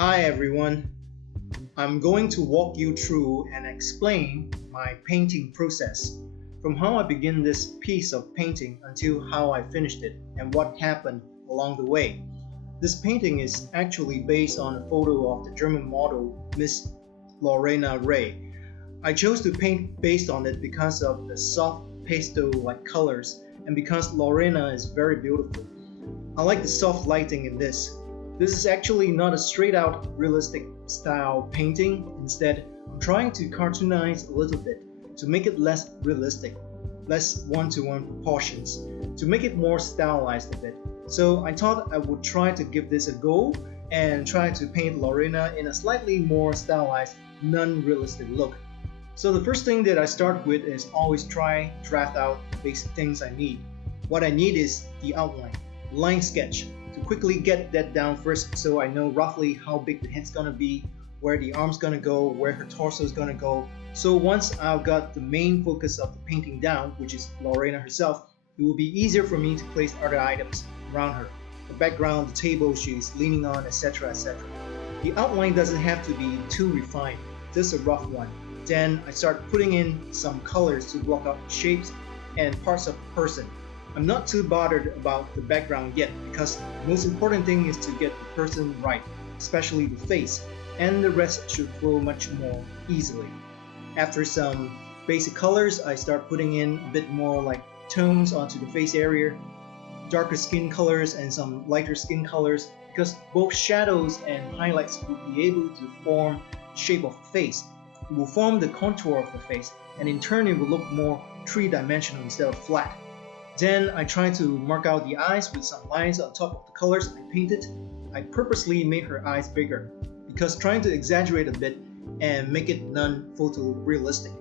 Hi everyone, I'm going to walk you through and explain my painting process from how I begin this piece of painting until how I finished it and what happened along the way. This painting is actually based on a photo of the German model Miss Lorena Ray. I chose to paint based on it because of the soft pastel-like colors and because Lorena is very beautiful. I like the soft lighting in this. This is actually not a straight out realistic style painting. Instead, I'm trying to cartoonize a little bit to make it less realistic, less one-to-one proportions, to make it more stylized a bit. So I thought I would try to give this a go and try to paint Lorena in a slightly more stylized, non-realistic look. So the first thing that I start with is always try draft out the basic things I need. What I need is the outline, line sketch, to quickly get that down first so I know roughly how big the head's gonna be, where the arm's gonna go, where her torso is gonna go. So once I've got the main focus of the painting down, which is Lorena herself, it will be easier for me to place other items around her. The background, the table she's leaning on, etc. etc. The outline doesn't have to be too refined, just a rough one. Then I start putting in some colors to block out the shapes and parts of the person. I'm not too bothered about the background yet because the most important thing is to get the person right, especially the face, and the rest should flow much more easily. After some basic colors, I start putting in a bit more like tones onto the face area, darker skin colors and some lighter skin colors because both shadows and highlights will be able to form the shape of the face. It will form the contour of the face, and in turn it will look more three-dimensional instead of flat. Then I try to mark out the eyes with some lines on top of the colors I painted. I purposely made her eyes bigger because trying to exaggerate a bit and make it non-photorealistic.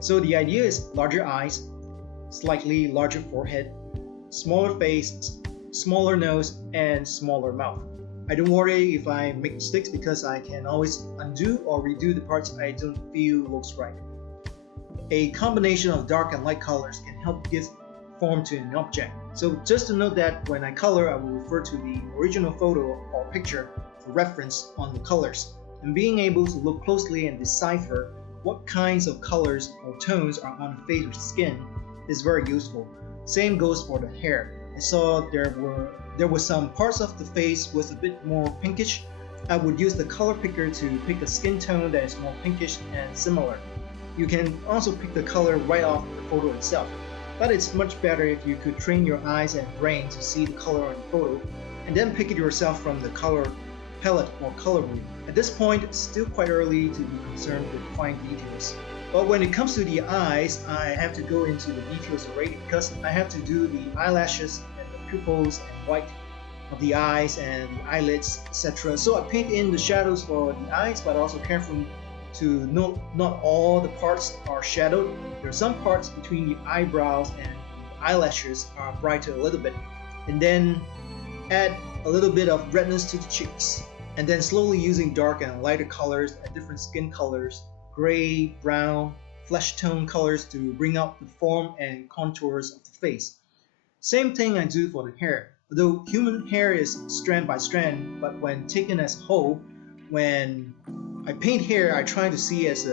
So the idea is larger eyes, slightly larger forehead, smaller face, smaller nose, and smaller mouth. I don't worry if I make mistakes because I can always undo or redo the parts I don't feel looks right. A combination of dark and light colors can help give form to an object. So just to note that when I color, I will refer to the original photo or picture for reference on the colors. And being able to look closely and decipher what kinds of colors or tones are on the face or skin is very useful. Same goes for the hair. I saw there were some parts of the face with a bit more pinkish. I would use the color picker to pick a skin tone that is more pinkish and similar. You can also pick the color right off the photo itself. But it's much better if you could train your eyes and brain to see the color on the photo and then pick it yourself from the color palette or color wheel. At this point, it's still quite early to be concerned with fine details. But when it comes to the eyes, I have to go into the details already because I have to do the eyelashes and the pupils and white of the eyes and the eyelids, etc. So I paint in the shadows for the eyes, but also carefully to note not all the parts are shadowed. There are some parts between the eyebrows and the eyelashes are brighter a little bit, and then add a little bit of redness to the cheeks, and then slowly using dark and lighter colors and different skin colors, gray, brown, flesh tone colors to bring out the form and contours of the face. Same thing I do for the hair. Although human hair is strand by strand, but when taken as a whole, when I paint hair, I try to see as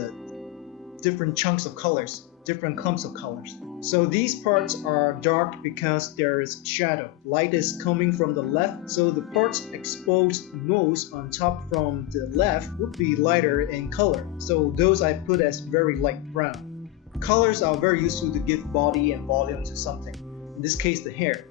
different chunks of colors, different clumps of colors. So these parts are dark because there is shadow. Light is coming from the left, so the parts exposed most on top from the left would be lighter in color. So those I put as very light brown. Colors are very useful to give body and volume to something, in this case the hair.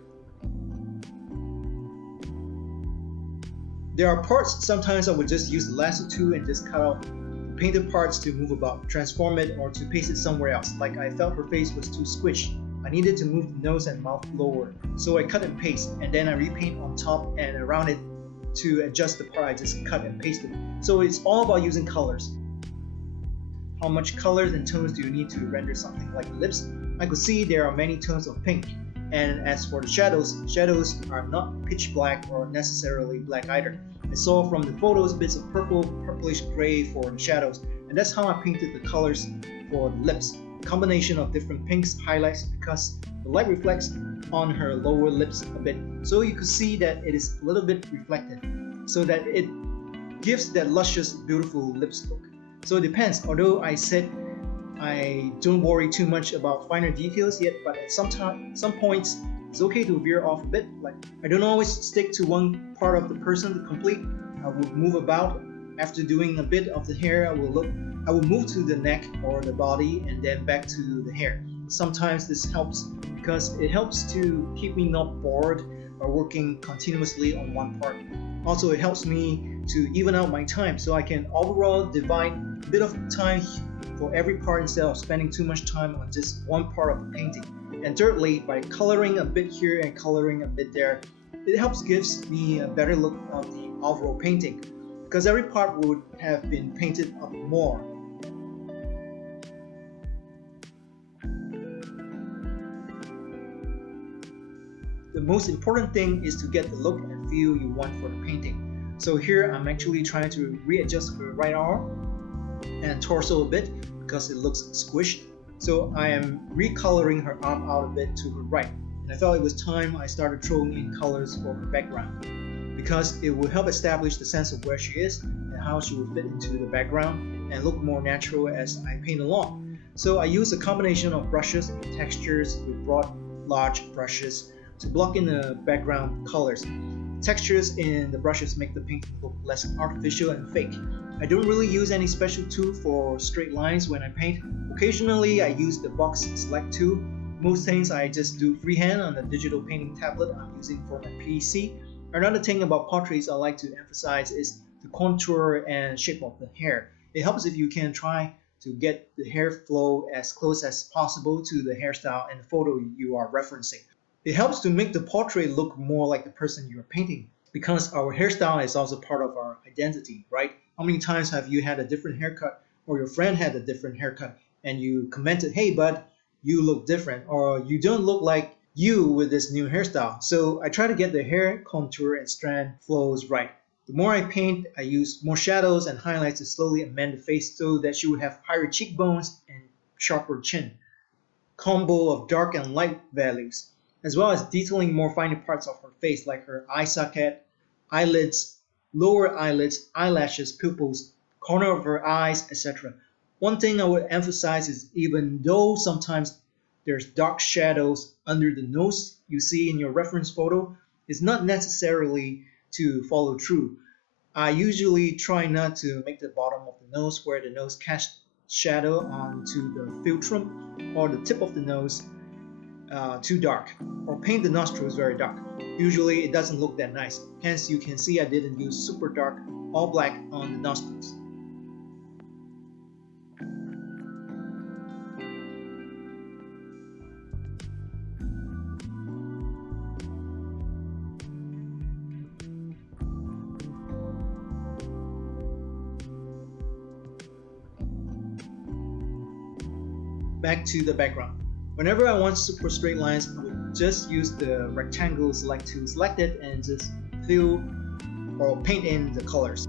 There are parts sometimes I would just use the lasso tool and just cut out the painted parts to move about, transform it, or to paste it somewhere else. Like I felt her face was too squished. I needed to move the nose and mouth lower. So I cut and paste, and then I repaint on top and around it to adjust the part I just cut and pasted. So it's all about using colors. How much colors and tones do you need to render something like the lips? I could see there are many tones of pink. And as for the shadows are not pitch black or necessarily black either. I saw from the photos bits of purple, purplish gray for the shadows, and that's how I painted the colors for the lips. A combination of different pinks highlights because the light reflects on her lower lips a bit, so you could see that it is a little bit reflected, so that it gives that luscious, beautiful lips look. So it depends. Although I said I don't worry too much about finer details yet, but at some points, it's okay to veer off a bit. Like I don't always stick to one part of the person to complete. I will move about. After doing a bit of the hair, I will move to the neck or the body and then back to the hair. Sometimes this helps because it helps to keep me not bored by working continuously on one part. Also, it helps me to even out my time so I can overall divide a bit of time for every part instead of spending too much time on just one part of the painting. And thirdly, by coloring a bit here and coloring a bit there, it helps gives me a better look of the overall painting because every part would have been painted up more. The most important thing is to get the look and feel you want for the painting. So here I'm actually trying to readjust her right arm and torso a bit because it looks squished. So I am recoloring her arm out a bit to her right. And I felt it was time I started throwing in colors for her background because it will help establish the sense of where she is and how she will fit into the background and look more natural as I paint along. So I use a combination of brushes and textures with broad, large brushes to block in the background colors. Textures in the brushes make the painting look less artificial and fake. I don't really use any special tool for straight lines when I paint. Occasionally I use the box select tool. Most things I just do freehand on the digital painting tablet I'm using for my PC. Another thing about portraits I like to emphasize is the contour and shape of the hair. It helps if you can try to get the hair flow as close as possible to the hairstyle and the photo you are referencing. It helps to make the portrait look more like the person you're painting because our hairstyle is also part of our identity, right? How many times have you had a different haircut or your friend had a different haircut and you commented, hey bud, you look different or you don't look like you with this new hairstyle. So I try to get the hair contour and strand flows right. The more I paint, I use more shadows and highlights to slowly amend the face so that she would have higher cheekbones and sharper chin. Combo of dark and light values, as well as detailing more finer parts of her face like her eye socket, eyelids, lower eyelids, eyelashes, pupils, corner of her eyes, etc. One thing I would emphasize is even though sometimes there's dark shadows under the nose you see in your reference photo, it's not necessarily to follow through. I usually try not to make the bottom of the nose where the nose casts shadow onto the philtrum or the tip of the nose too dark or paint the nostrils very dark. Usually it doesn't look that nice. Hence you can see I didn't use super dark all black on the nostrils. Back to the background. Whenever I want super straight lines, I will just use the rectangle select to select it and just fill or paint in the colors.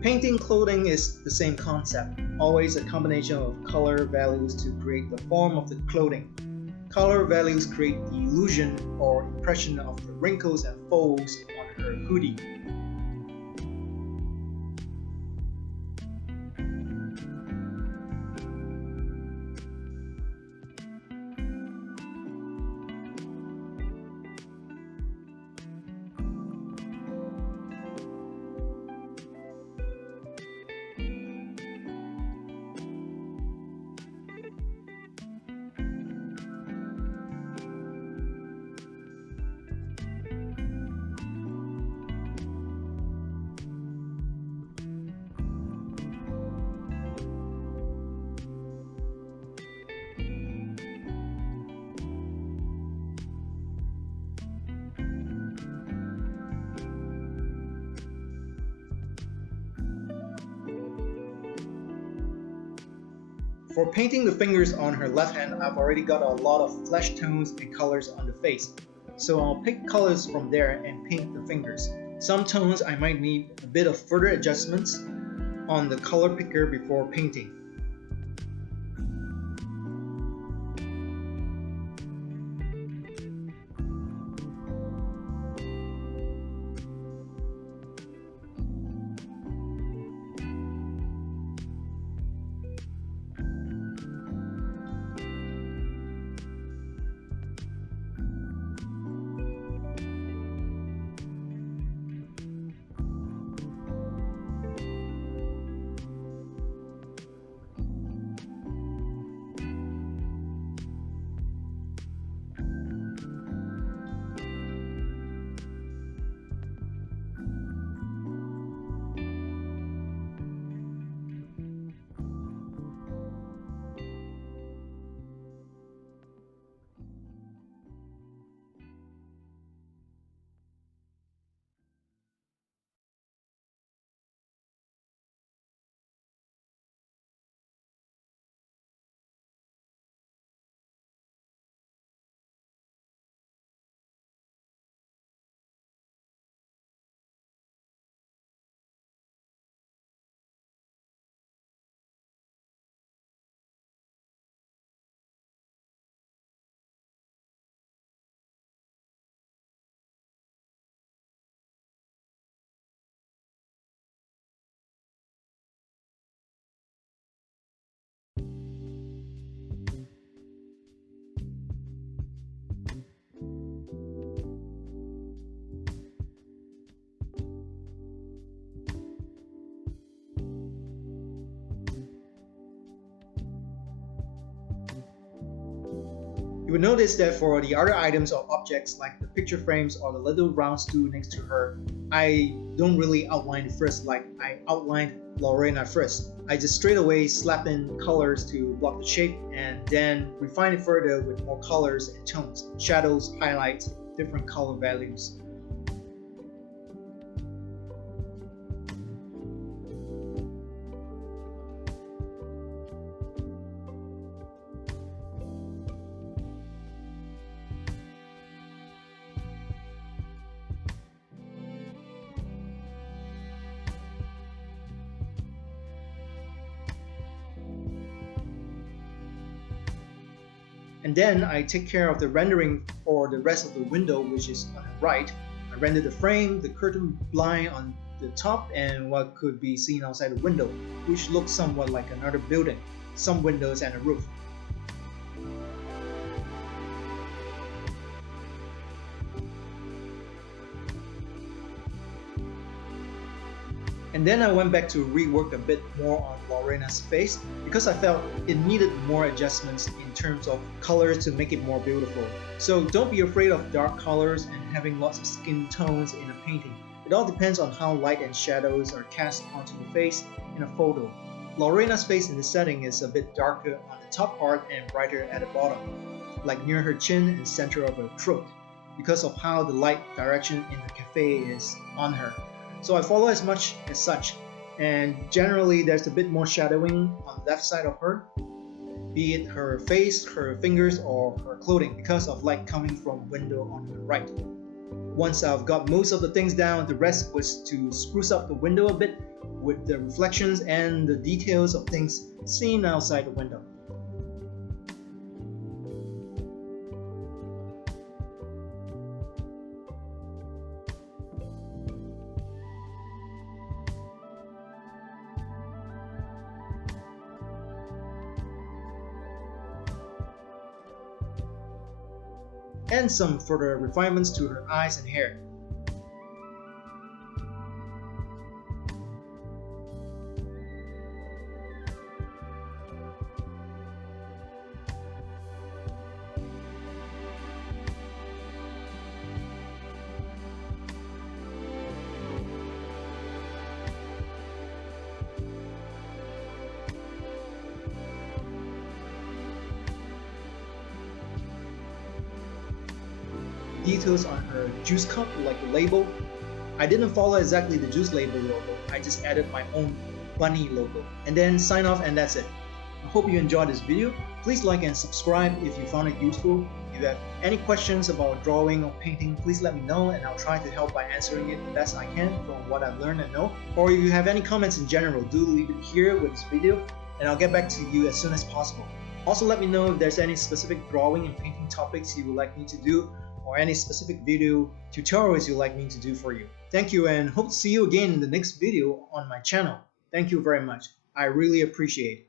Painting clothing is the same concept, always a combination of color values to create the form of the clothing. Color values create the illusion or impression of the wrinkles and folds on her hoodie. For painting the fingers on her left hand, I've already got a lot of flesh tones and colors on the face. So I'll pick colors from there and paint the fingers. Some tones I might need a bit of further adjustments, on the color picker before painting. You would notice that for the other items or objects like the picture frames or the little round stool next to her, I don't really outline it first like I outlined Lorena first. I just straight away slap in colors to block the shape and then refine it further with more colors and tones, shadows, highlights, different color values. And then I take care of the rendering for the rest of the window, which is on the right. I render the frame, the curtain blind on the top, and what could be seen outside the window, which looks somewhat like another building, some windows and a roof. And then I went back to rework a bit more on Lorena's face because I felt it needed more adjustments in terms of colors to make it more beautiful. So don't be afraid of dark colors and having lots of skin tones in a painting. It all depends on how light and shadows are cast onto the face in a photo. Lorena's face in the setting is a bit darker on the top part and brighter at the bottom, like near her chin and center of her throat, because of how the light direction in the cafe is on her. So I follow as much as such, and generally there's a bit more shadowing on the left side of her, be it her face, her fingers, or her clothing because of light coming from window on the right. Once I've got most of the things down, the rest was to spruce up the window a bit with the reflections and the details of things seen outside the window. And some further refinements to her eyes and hair. Details on her juice cup, like the label. I didn't follow exactly the juice label logo, I just added my own bunny logo. And then sign off, and that's it. I hope you enjoyed this video. Please like and subscribe if you found it useful. If you have any questions about drawing or painting, please let me know and I'll try to help by answering it the best I can from what I've learned and know. Or if you have any comments in general, do leave it here with this video and I'll get back to you as soon as possible. Also let me know if there's any specific drawing and painting topics you would like me to do or any specific video tutorials you'd like me to do for you. Thank you and hope to see you again in the next video on my channel. Thank you very much. I really appreciate it.